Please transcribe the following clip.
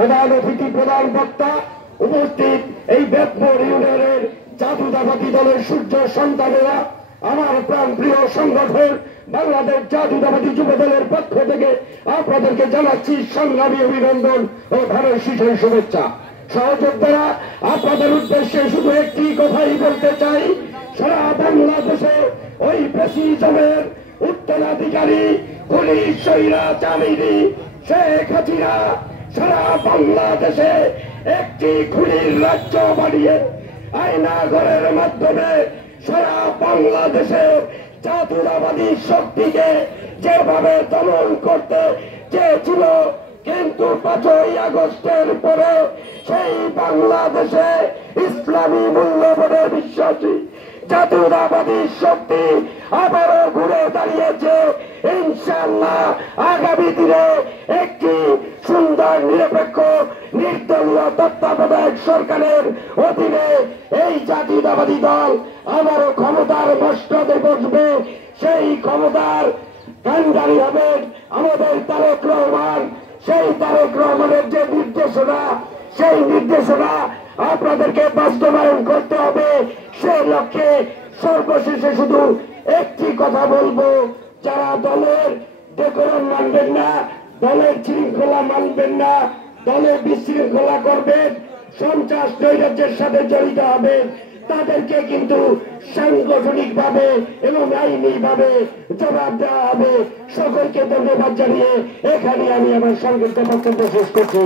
প্রধান অতিথি, প্রধান বক্তা উপস্থিত এই বেতপুর ইউনিয়নের জাতীয়তাবাদী দলের সূর্য সন্তানেরা, আমার প্রাণ প্রিয় সংগঠন বাংলাদেশ জাতীয়তাবাদী যুব দলের পক্ষ থেকে আপনাদেরকে জানাচ্ছি সংগ্রামী অভিনন্দন ও ধানের শীষের শুভেচ্ছা। সহযোদ্ধারা, আপনাদের উদ্দেশ্যে শুধু একটি কথাই বলতে চাই, সারা বাংলাদেশে ওই ফ্যাসিজমের উত্তরাধিকারী পুলিশ স্বৈরাচারী শেখ হাসিনা সারা বাংলাদেশে একটি খুনির রাজ্য বানিয়ে আয়নাঘরের মাধ্যমে সারা বাংলাদেশে জাতীয়তাবাদী শক্তিকে যেভাবে দমন করতে চেয়েছিল, কিন্তু 5ই আগস্টের পরে সেই বাংলাদেশে ইসলামী মূল্যবোধে বিশ্বাসী জাতীয়তাবাদী শক্তি আবারও ঘুরে দাঁড়িয়েছে। ইনশাআল্লাহ আগামী দিনে একটি সুন্দর নিরপেক্ষ নির্দলীয় তত্ত্বাবধায়ক সরকারের অধীনে এই জাতীয়তাবাদী দল আবারও ক্ষমতার মস্তদে বসবে। সেই ক্ষমতার কাণ্ডারি হবেন আমাদের তারেক রহমান। সেই তারেক রহমানের যে নির্দেশনা, সেই নির্দেশনা আপনাদেরকে বাস্তবায়ন করতে হবে। সেই লক্ষ্যে সর্বশেষে শুধু একটি কথা বলবো, যারা দলের ডেকোরাম মানবেন না, দলের শৃঙ্খলা মানবেন না, দলের বিশৃঙ্খলা করবেন, সন্ত্রাস নৈরাজ্যের সাথে জড়িত হবেন, তাদেরকে কিন্তু সাংগঠনিক ভাবে এবং আইনি ভাবে জবাব দেওয়া হবে। সকলকে ধন্যবাদ জানিয়ে এখানে আমি আমার সংক্ষিপ্ত বক্তব্য শেষ করছি।